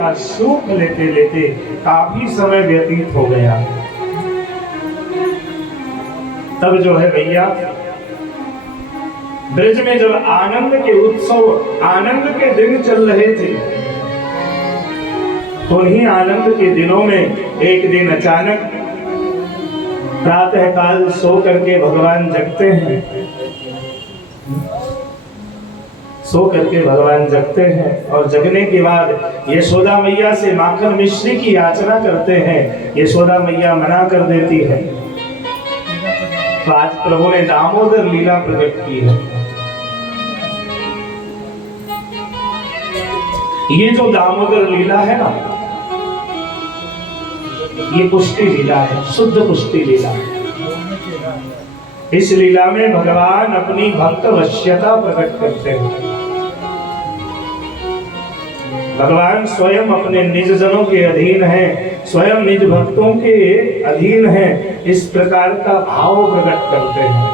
का सुख लेते लेते काफी समय व्यतीत हो गया। तब जो है भैया ब्रज में जब आनंद के उत्सव, आनंद के दिन चल रहे थे, तो उन्हीं आनंद के दिनों में एक दिन अचानक प्रातः काल सो करके भगवान जगते हैं, सो करके भगवान जगते हैं और जगने के बाद यशोदा मैया से माखन मिश्री की याचना करते हैं। यशोदा मैया मना कर देती है। तो आज प्रभु ने दामोदर लीला प्रकट की है। ये जो दामोदर लीला है ना, ये पुष्टि लीला है, शुद्ध पुष्टि लीला है। इस लीला में भगवान अपनी भक्त वश्यता प्रकट करते हैं। भगवान स्वयं अपने निज जनों के अधीन है, स्वयं निज भक्तों के अधीन है, इस प्रकार का भाव प्रकट करते हैं।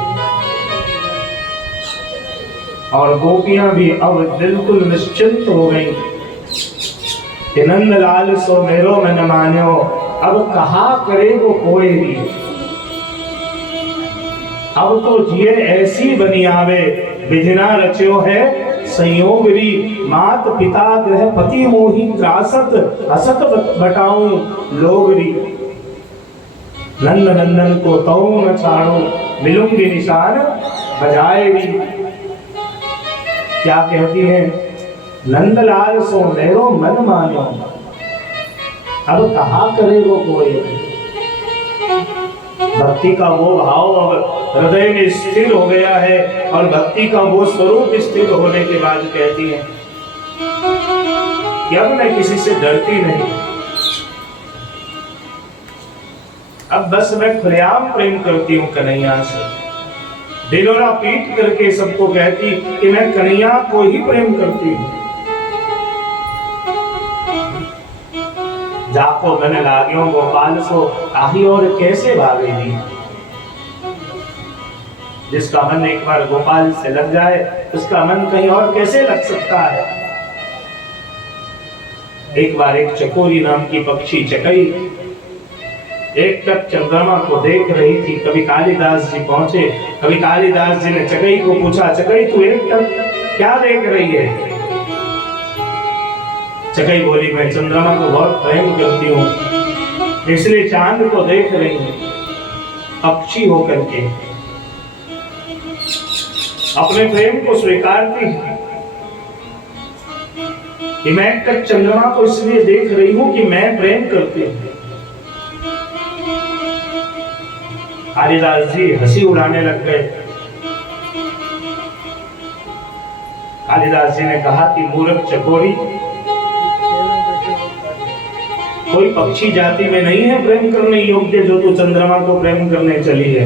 और गोपियां भी अब बिल्कुल निश्चिंत हो गई कि नंदलाल सो मेरो मन मान्यो, अब कहा करे वो कोई भी, अब तो जिए ऐसी बनी आवे, विधिना रच्यो है संयोग री, मात पिता ग्रह पति मोही त्रासत, असत बटाऊं लोग री, नंद नंदन को तऊ न छाड़ो, मिलूंगी निशान बजाए री। क्या कहती है? नंदलाल सो मेरो मन मान्यो, अब कहा करे वो कोई। भक्ति का वो भाव अब हृदय में स्थिर हो गया है और भक्ति का वो स्वरूप स्थिर होने के बाद कहती है कि अब मैं किसी से डरती नहीं, अब बस मैं खुलेआम प्रेम करती हूँ कन्हैया से। दिलोरा पीट करके सबको कहती कि मैं कन्हैया को ही प्रेम करती हूँ। जाको मन लाग्यो गोपाल सो, आही और कैसे भागेगी। जिसका मन एक बार गोपाल से लग जाए, उसका मन कहीं और कैसे लग सकता है। एक बार एक चकोरी नाम की पक्षी चकई एक टक चंद्रमा को देख रही थी। कभी कालिदास जी पहुंचे, कभी कालिदास जी ने चकई को पूछा, चकई तू एक टक क्या देख रही है? चकई बोली, मैं चंद्रमा को बहुत प्रेम करती हूँ, इसलिए चांद को देख रही हूँ। पक्षी होकर के अपने प्रेम को स्वीकारती है कि मैं तक चंद्रमा को इसलिए देख रही हूं कि मैं प्रेम करती हूं। कालिदास जी हंसी उड़ाने लग गए। कालिदास जी ने कहा कि मूर्ख चकोरी, कोई पक्षी जाति में नहीं है प्रेम करने योग्य जो तू चंद्रमा को प्रेम करने चली है।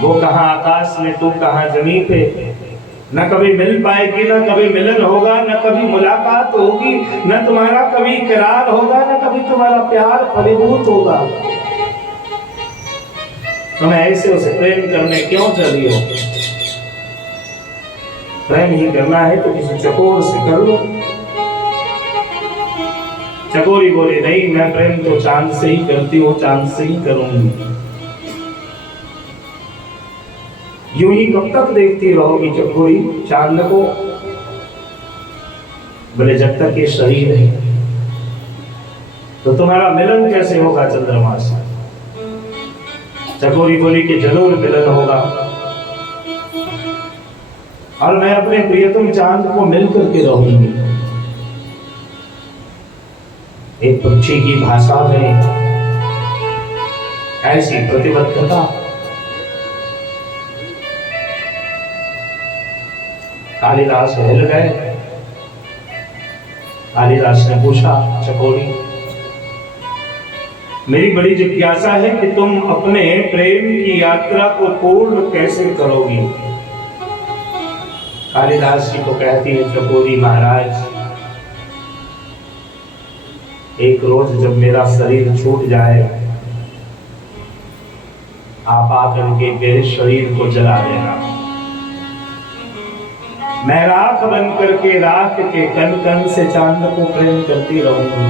वो कहां आकाश में, तू कहां जमीन पे, न कभी मिल पाएगी, न कभी मिलन होगा, न कभी मुलाकात होगी, न तुम्हारा कभी इकरार होगा, न कभी तुम्हारा प्यार फलीभूत होगा। तुम्हें ऐसे उसे प्रेम करने क्यों चली हो? प्रेम ही करना है तो किसी चकोर से कर लो। चकोरी बोली, नहीं, मैं प्रेम तो चांद से ही करती हूँ, चांद से ही करूंगी। यूं ही कब तक देखती रहोगी चकोरी चांद को? बोले, जब तक ये शरीर है तो तुम्हारा मिलन कैसे होगा चंद्रमा से? चकोरी बोली कि जरूर मिलन होगा, और मैं अपने प्रियतम चांद को मिल करके रहूंगी। एक पक्षी की भाषा में ऐसी प्रतिबद्धता। कालिदास हिल गए। कालिदास ने पूछा, चकोरी, मेरी बड़ी जिज्ञासा है कि तुम अपने प्रेम की यात्रा को पूर्ण कैसे करोगी? कालिदास जी को कहती है चकोरी, महाराज, एक रोज जब मेरा शरीर छूट जाए, आप आकर के मेरे शरीर को जला देना। मैं राख बन करके राख के कण कण से चांद को प्रेम करती रहूंगी।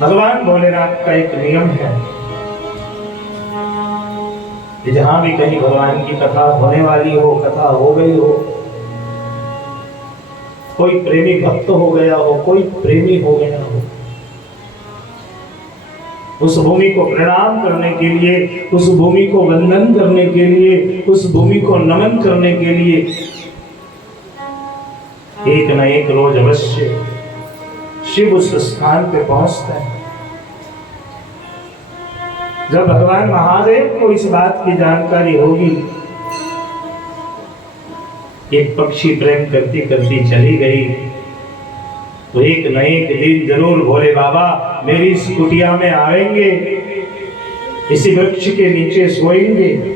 भगवान भोलेनाथ का एक नियम है कि जहां भी कहीं भगवान की कथा होने वाली हो, कथा हो गई हो, कोई प्रेमी भक्त हो गया हो, कोई प्रेमी हो गया हो, उस भूमि को प्रणाम करने के लिए, उस भूमि को वंदन करने के लिए, उस भूमि को नमन करने के लिए एक न एक रोज अवश्य शिव उस स्थान पे पहुंचता है। जब भगवान महादेव को इस बात की जानकारी होगी, एक पक्षी प्रेम करती करती चली गई, तो एक न एक दिन जरूर भोले बाबा मेरी इस कुटिया में आएंगे, इसी वृक्ष के नीचे सोएंगे।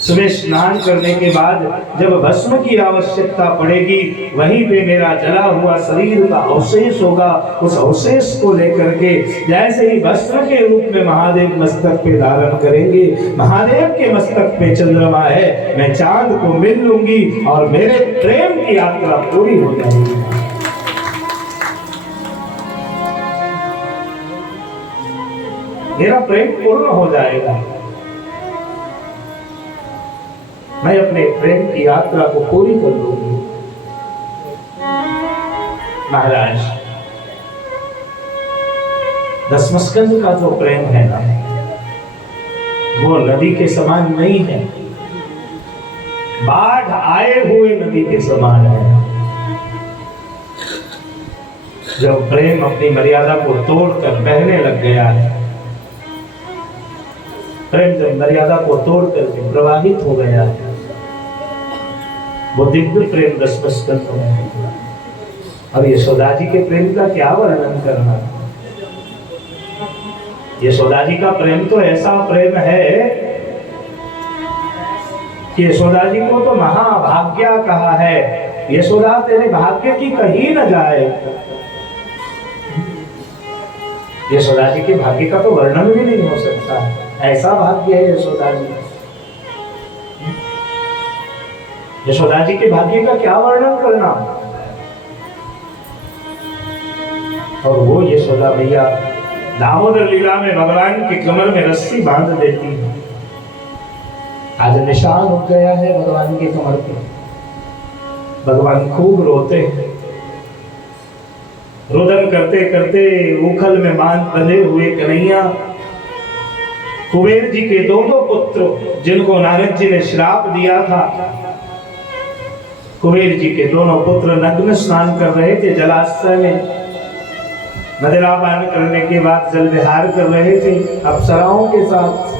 सुबह स्नान करने के बाद जब भस्म की आवश्यकता पड़ेगी, वहीं पे मेरा जला हुआ शरीर का अवशेष होगा। उस अवशेष को लेकर के जैसे ही वस्त्र के रूप में महादेव मस्तक पे धारण करेंगे, महादेव के मस्तक पे चंद्रमा है, मैं चांद को मिल लूंगी और मेरे प्रेम की यात्रा पूरी हो जाएगी। मेरा प्रेम पूर्ण हो जाएगा। मैं अपने प्रेम की यात्रा को पूरी कर लूंगी। महाराज, दशमस्कंद का जो प्रेम है ना, वो नदी के समान नहीं है, बाढ़ आए हुए नदी के समान है। जब प्रेम अपनी मर्यादा को तोड़कर बहने लग गया है, प्रेम जब मर्यादा को तोड़ करके प्रवाहित हो गया है, वो दिव्य प्रेम दशमस्कंद है। अब यशोदा जी के प्रेम का क्या वर्णन करना। यशोदा जी का प्रेम तो ऐसा प्रेम है कि यशोदा जी को तो महाभाग्या कहा है। यशोदा तेरे भाग्य की कहीं न जाए। यशोदा जी के भाग्य का तो वर्णन भी नहीं हो सकता, ऐसा भाग्य है यशोदा जी। यशोदा जी के भाग्य का क्या वर्णन करना। और वो यशोदा मैया दामोदर लीला में भगवान के कमर में रस्सी बांध देती है। आज निशान उठ गया है भगवान के कमर पे। भगवान खूब रोते हैं, रोदन करते करते उखल में बांध बंधे हुए कन्हैया कुबेर जी के दो पुत्र, जिनको नारद जी ने श्राप दिया था, कुबेर जी के दोनों पुत्र नग्न स्नान कर रहे थे जलाशय में। मदिरापान करने के बाद जल विहार कर रहे थे अप्सराओं के साथ।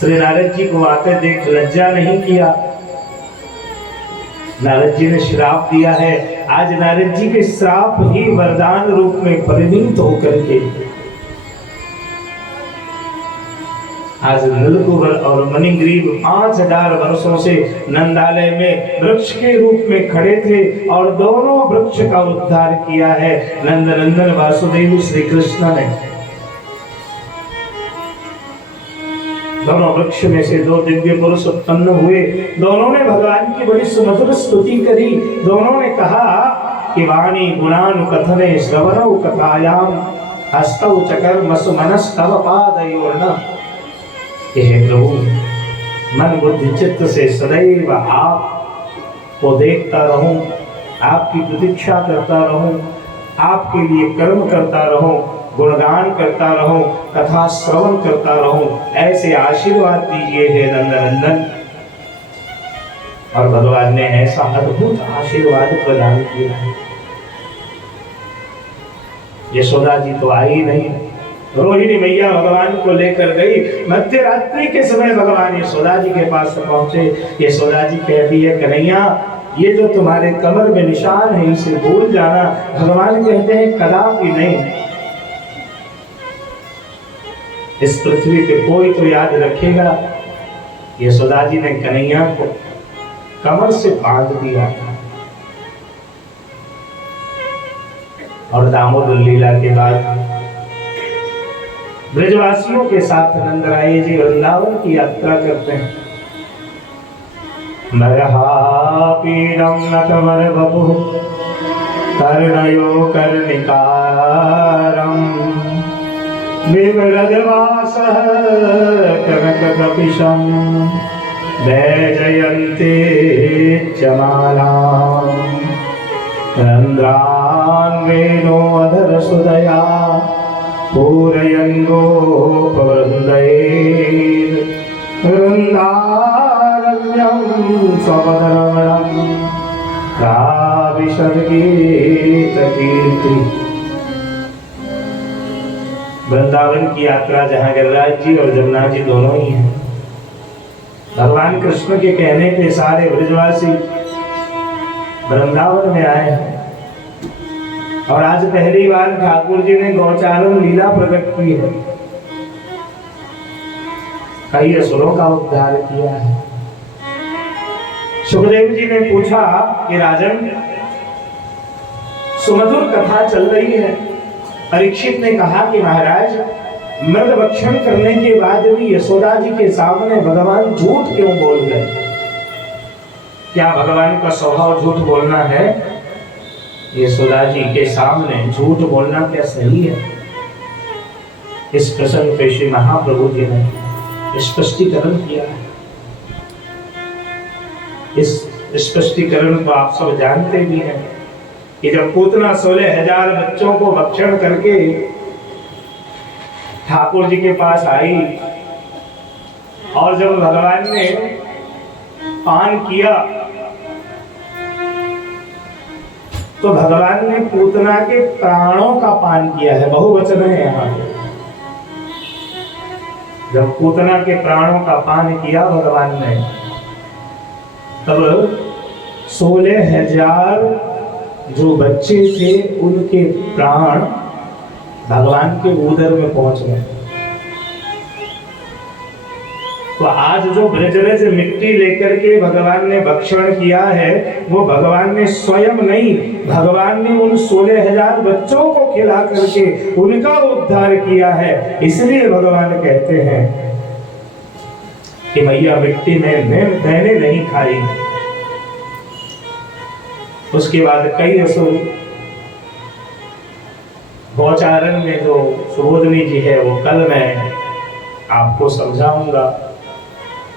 श्री नारद जी को आते देख लज्जा नहीं किया। नारद जी ने श्राप दिया है, आज नारद जी के श्राप ही वरदान रूप में परिणित होकर के आज नीलकुबर और मणिग्रीव 5000 वर्षों से नंदालय में वृक्ष के रूप में खड़े थे और दोनों वृक्ष का उद्धार किया है नंदनंदन वासुदेव श्री कृष्ण ने। दोनों वृक्ष में से दो दिव्य पुरुष उत्पन्न हुए। दोनों ने भगवान की बड़ी सुमधुर स्तुति करी। दोनों ने कहा कि वाणी गुणानु कथने श्रवणौ कथायाम हस्तौ चकर्मसु मनस्तव पादयोर्न। हे प्रभु, मन बुद्धि चित्त से सदैव आपको देखता रहूं, आपकी प्रतीक्षा करता रहूं, आपके लिए कर्म करता रहूं, गुणगान करता रहूं, कथा श्रवण करता रहूं, ऐसे आशीर्वाद दीजिए हे नंदनंदन। और भगवान ने ऐसा अद्भुत आशीर्वाद प्रदान किया है। यशोदा जी तो आई नहीं, रोहिणी मैया भगवान को लेकर गई। मध्य रात्रि के समय भगवान यशोदा जी के पास पहुंचे। यशोदा जी कहती है, कन्हैया ये जो तुम्हारे कमर में निशान है इसे भूल जाना। भगवान कहते हैं कदापि नहीं, इस पृथ्वी पे कोई तो याद रखेगा। यशोदा जी ने कन्हैया को कमर से बांध दिया था। और दामोदर लीला के बाद ब्रजवासियों के साथ नंदराय जी वृंदावन की यात्रा करते हैं। मरहापीरम नटवर बपु कर्णयो कर्णिकारम विव्रजवासः कनककपिशं वैजयन्ते चमालां रन्ध्रान्वेनो अधरसुदया पूरयन् गोपवृन्दैर् वृन्दारण्यं स्वपदरमणं काविशद्गीतकीर्ति। वृंदावन की यात्रा जहाँ गिरिराज जी और जमुना जी दोनों ही हैं। भगवान कृष्ण के कहने पे सारे ब्रजवासी वृंदावन में आए हैं और आज पहली बार ठाकुर जी ने गौचारण लीला प्रकट की है। कई असुरों का उद्धार किया है। सुखदेव जी ने पूछा कि राजन, सुमधुर कथा चल रही है। परीक्षित ने कहा कि महाराज, मृग भक्षण करने के बाद भी यशोदा जी के सामने भगवान झूठ क्यों बोल गए? क्या भगवान का स्वभाव झूठ बोलना है? यशोदा जी के सामने झूठ बोलना क्या सही है? इस प्रसंग पे श्री महाप्रभु जी ने स्पष्टीकरण किया है। इस स्पष्टीकरण को आप सब जानते भी हैं कि जब पूतना 16,000 बच्चों को भक्षण करके ठाकुर जी के पास आई और जब भगवान ने पान किया तो भगवान ने पूतना के प्राणों का पान किया है। बहुवचन है यहाँ पे। जब पूतना के प्राणों का पान किया भगवान ने, तब 16,000 जो बच्चे थे उनके प्राण भगवान के उदर में पहुंच गए। तो आज जो ब्रजरज मिट्टी लेकर के भगवान ने भक्षण किया है, वो भगवान ने स्वयं नहीं, भगवान ने उन 16,000 बच्चों को खिला करके उनका उद्धार किया है। इसलिए भगवान कहते हैं कि मैया मिट्टी में मैंने नहीं खाई। उसके बाद कई असुर गौचारण में जो सुबोधनी जी है वो कल मैं आपको समझाऊंगा।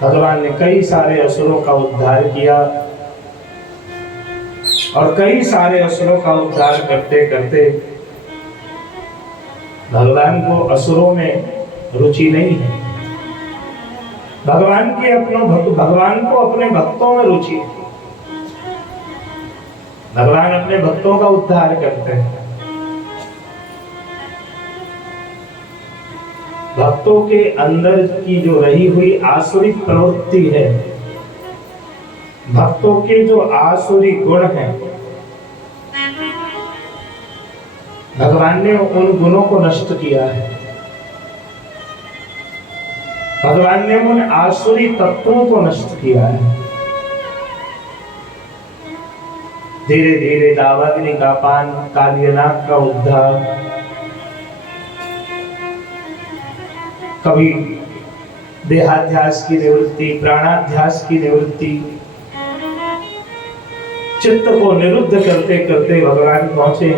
भगवान ने कई सारे असुरों का उद्धार किया और कई सारे असुरों का उद्धार करते करते भगवान को असुरों में रुचि नहीं है। भगवान को अपने भक्तों में रुचि है। भगवान अपने भक्तों का उद्धार करते हैं। भक्तों के अंदर की जो रही हुई आसुरी प्रवृत्ति है, भक्तों के जो आसुरी गुण हैं, भगवान ने उन गुणों को नष्ट किया है। भगवान ने उन आसुरी तत्वों को नष्ट किया है। धीरे धीरे दावाग्नि का पान, कालियनाग का उद्धार, कभी देहाध्यास की निवृत्ति, प्राणाध्यास की निवृत्ति, चित्त को निरुद्ध करते करते भगवान पहुंचे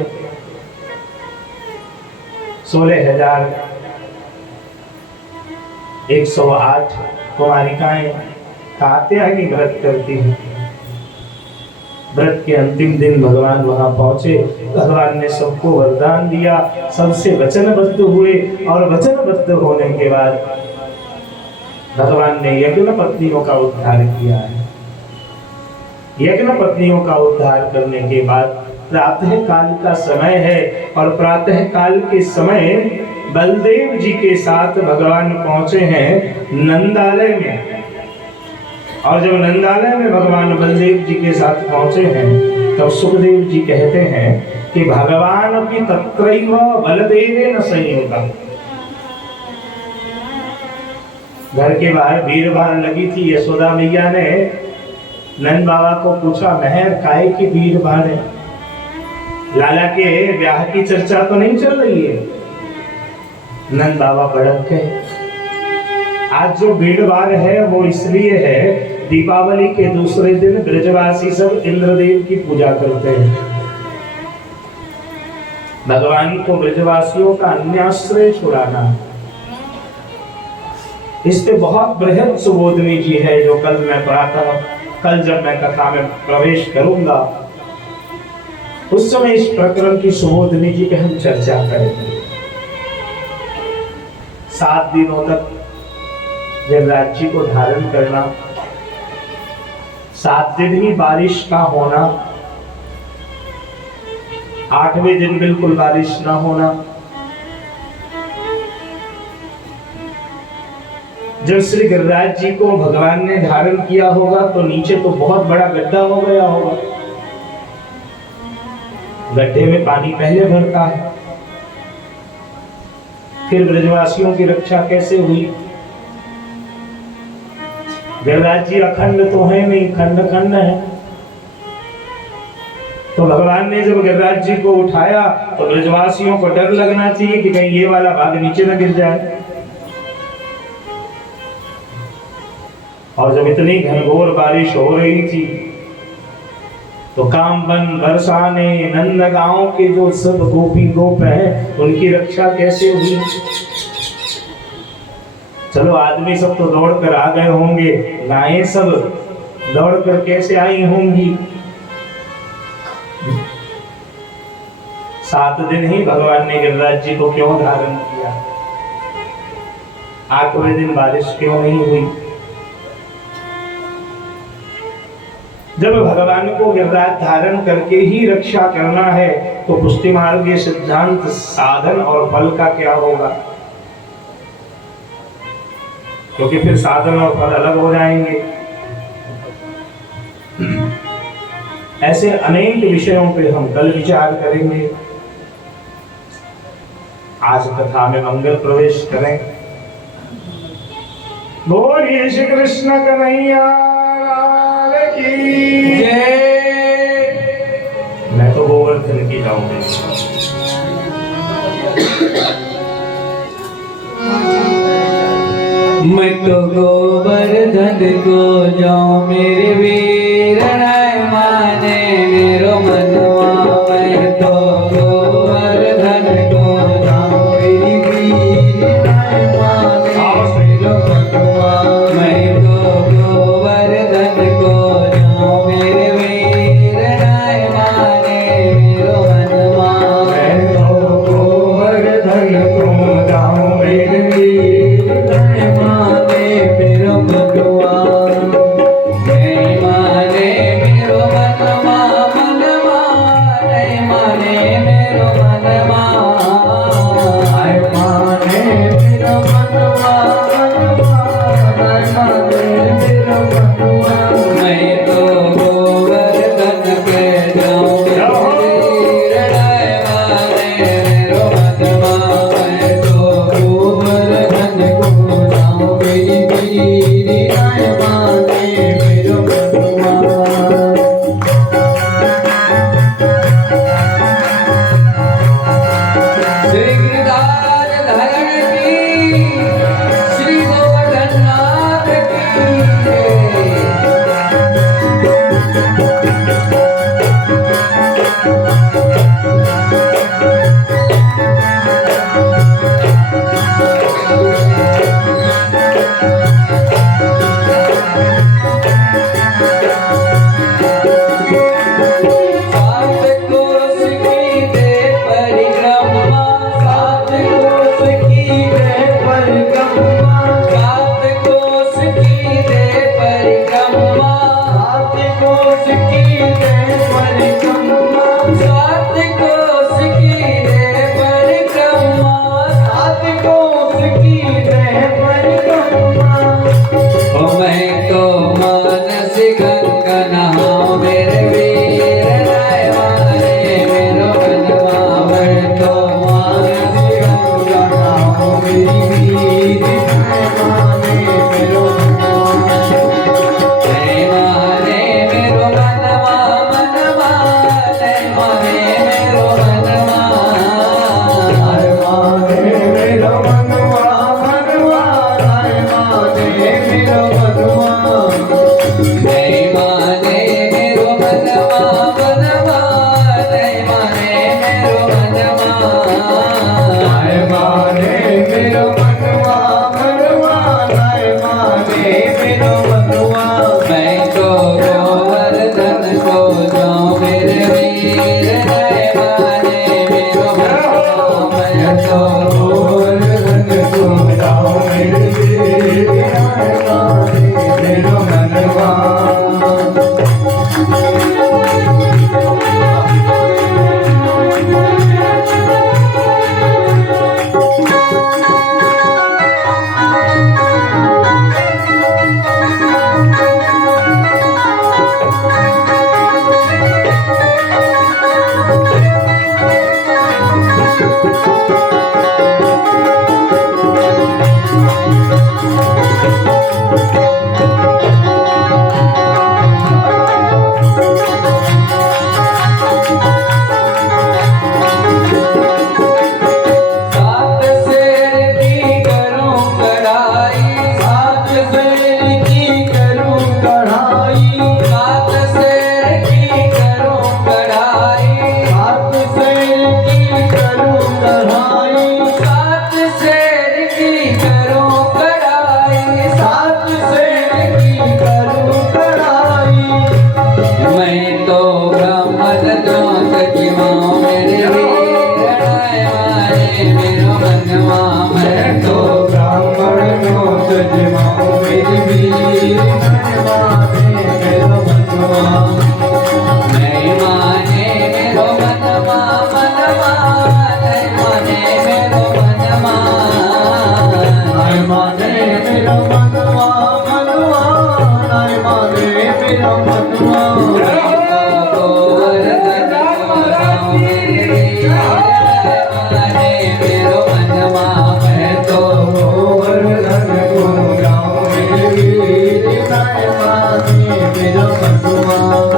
16,108 कुमारिकाएं कात्यायनी व्रत करती हैं। व्रत के अंतिम दिन भगवान वहां पहुंचे। भगवान ने सबको वरदान दिया, सबसे वचनबद्ध हुए और वचनबद्ध होने के बाद भगवान ने यज्ञ पत्नियों का उद्धार किया है। यज्ञ पत्नियों का उद्धार करने के बाद प्रातः काल का समय है और प्रातः काल के समय बलदेव जी के साथ भगवान पहुंचे हैं नंदालय में। और जब नंदालय में भगवान बलदेव जी के साथ पहुंचे हैं, तब सुखदेव जी कहते हैं कि भगवान अपनी तत्रैव बलदेवेन संयुतम्। घर के बाहर भीड़ भाड़ लगी थी। यशोदा मैया ने नंद बाबा को पूछा, महर काय की भीड़ भाड़ है? लाला के ब्याह की चर्चा तो नहीं चल रही है? नंद बाबा भड़क गए। आज जो भीड़ भाड़ है वो इसलिए है, दीपावली के दूसरे दिन ब्रजवासी सब इंद्रदेव की पूजा करते हैं। भगवान को ब्रजवासियों का अन्याश्रय छुड़ाना। इस पे बहुत बृहद सुबोधनी जी है, जो कल जब मैं कथा में प्रवेश करूंगा उस समय इस प्रकरण की सुबोधनी जी पे हम चर्चा करेंगे। 7 दिनों तक गिरिराज जी को धारण करना, 7 दिन ही बारिश का होना, 8वें दिन बिल्कुल बारिश ना होना। जब श्री गिरिराज जी को भगवान ने धारण किया होगा तो नीचे तो बहुत बड़ा गड्ढा हो गया होगा, गड्ढे में पानी पहले भरता है, फिर ब्रजवासियों की रक्षा कैसे हुई? गिरिराज जी अखंड तो है नहीं, खंड खंड है। तो भगवान ने जब गिरिराज जी को उठाया तो ब्रजवासियों को डर लगना चाहिए कि कहीं ये वाला भाग नीचे न गिर जाए। और जब इतनी घनघोर बारिश हो रही थी तो कामबन बरसाने नंद गांव के जो सब गोपी गोप हैं उनकी रक्षा कैसे हुई? चलो आदमी सब तो दौड़ कर आ गए होंगे, गायें सब दौड़ कर कैसे आई होंगी? 7 दिन ही भगवान ने गिरिराज जी को क्यों धारण किया? 8वें दिन बारिश क्यों नहीं हुई? जब भगवान को गिरिराज धारण करके ही रक्षा करना है तो पुष्टि मार्ग सिद्धांत साधन और फल का क्या होगा? क्योंकि फिर साधन और फल अलग हो जाएंगे। ऐसे अनेक विषयों पे हम कल विचार करेंगे। आज कथा में मंगल प्रवेश करें। बोलिए श्री कृष्ण कन्हैया की जय। मैं तो गोवर्धन की जाऊंगी। मैं तो गोवर्धन को जाऊं मेरे वीर नाय माने मेरो मनवा। मैं तो गोवर्धन को जाऊं मेरी वीर नाय माने मेरो मनवा। मैं तो गोवर्धन को जाऊं मेरे वीर नाय माने मेरो मनवा। मैं तो गोवर्धन को जाऊं मेरे वीर नाय माने मेरो मनवा। नहीं माने मेरो मनवा मनवा। नहीं माने मेरो मनवा। हाय माने मेरो मनवा मनवा। हाय माने मेरो मनवा। मैं तो गोवर्धन के जाऊं वीर नाय माने मेरो मनवा। मैं तो गोवर्धन को जाऊं मेरी वीर नाय माने मेरो मनवा। श्री गिरिराज धरण की, श्री गोवर्धन नाथ की जय। सात कोस की दे परिक्रमा। सात कोस की दे परिक्रमा। सात कोस की दे परिक्रमा। सात कोस की दे परिक्रमा। सात कोस की दे परिक्रमा। सात कोस की दे परिक्रमा। ओ मैं तो मानस गंगा नहाऊं मेरे वीर नाय माने मेरो मनवा। मैं तो मानस गंगा नहाऊं मेरी वीर नाय माने मेरो मनवा। नहीं माने मेरो मनवा मनवा। नहीं माने मेरो मनवा। हाय माने मेरो मनवा। मेरा मनवा गोवर्धन को गाऊं माने मेरो मनवा मैं तो गोवर्धन को गाऊं मेरी माने मेरा मनवा मैं तो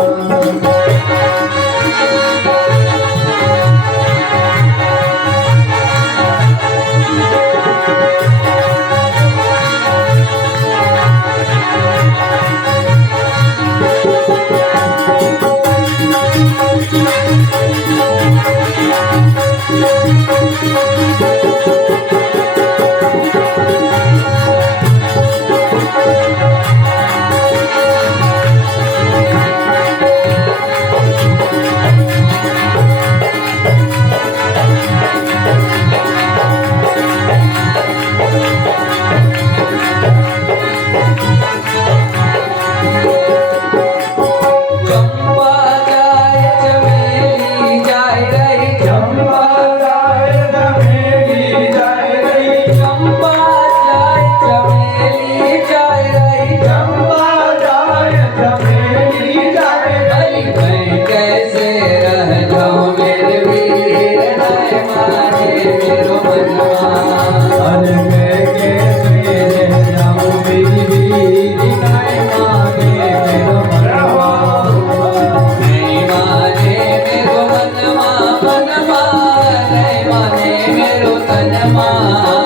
गोवर्धन को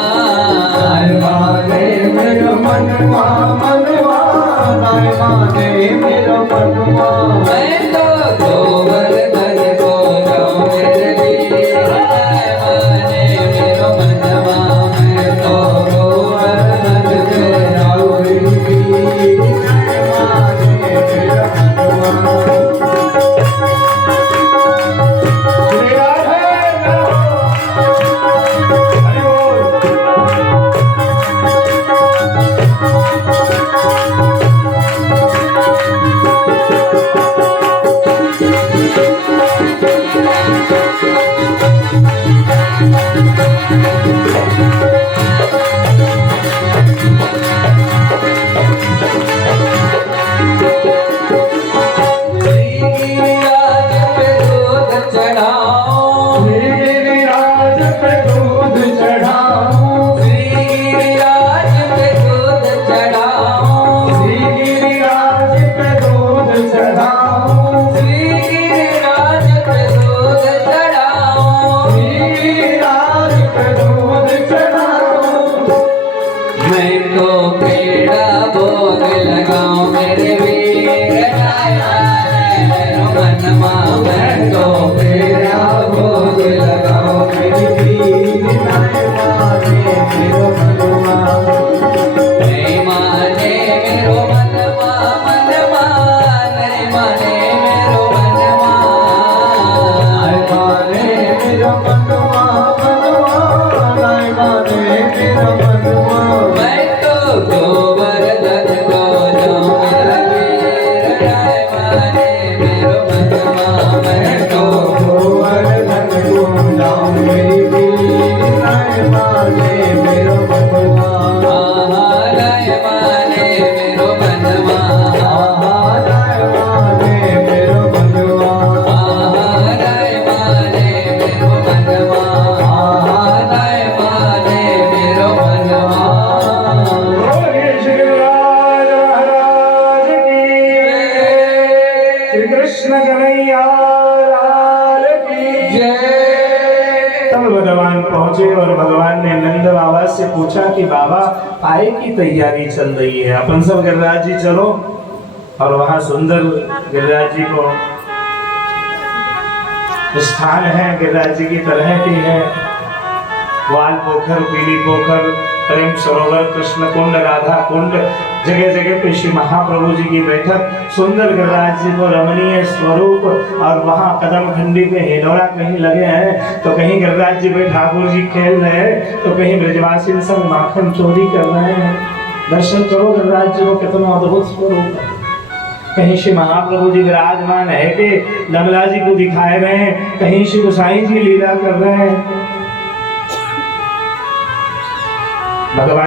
गाऊं माने मेरो मनवा मैं तो गोवर्धन को गाऊं माने मेरो पहुंचे और भगवान ने नंद बाबा से पूछा कि बाबा आए की तैयारी चल रही है, अपन सब गिरिराज जी चलो। और वहां सुंदर गिरिराज जी को स्थान है, गिरिराज जी की तरह की है। ग्वाल पोखर, पीली पोखर, प्रेम सरोवर, कृष्ण कुंड, राधा कुंड, जगह जगह पे श्री महाप्रभु जी की बैठक, सुंदर गिरिराज जी को रमणीय स्वरूप। और वहाँ कदम खंडी पे हिलोरा कहीं लगे हैं तो कहीं गिरिराज जी पे ठाकुर जी खेल रहे हैं तो कहीं ब्रजवासी सब माखन चोरी कर रहे हैं। दर्शन करो गिरिराज जी को, कितना अद्भुत स्वरूप है। कहीं श्री महाप्रभु जी विराजमान है कि नमला जी को दिखाए रहे हैं, कहीं श्री गोसाई जी लीला कर रहे हैं। भगवान